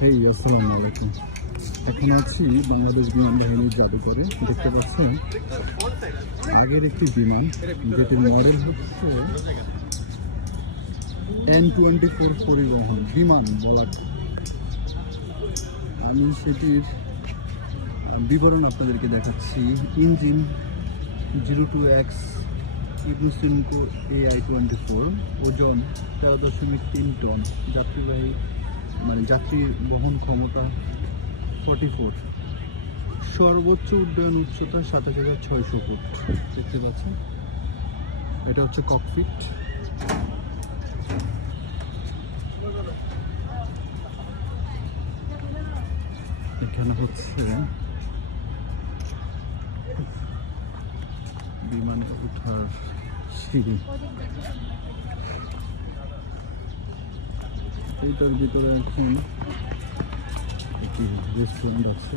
হেই, আসসালামু আলাইকুম। এখন আছি বাংলাদেশ বিমান বাহিনীর জাদুঘরে। দেখতে পাচ্ছেন আগের একটি বিমান, যেটির মডেল হচ্ছে N-24 পরিবহন বিমান বলা। আমি সেটির বিবরণ আপনাদেরকে দেখাচ্ছি। ইঞ্জিন 02X ইবনু সিমকো AI-24, ওজন 13.3 টন, যাত্রীবাহী যাত্রী বহন ক্ষমতা 44, সর্বোচ্চ উড্ডয়ন উচ্চতা 27,600 ফুট। দেখতে পাচ্ছেন, এটা হচ্ছে ককপিট। এখানে হচ্ছে বিমানটা ওঠার সিঁড়ি। এইটার ভিতরে এখন একটি রেস্টুরেন্ট আছে।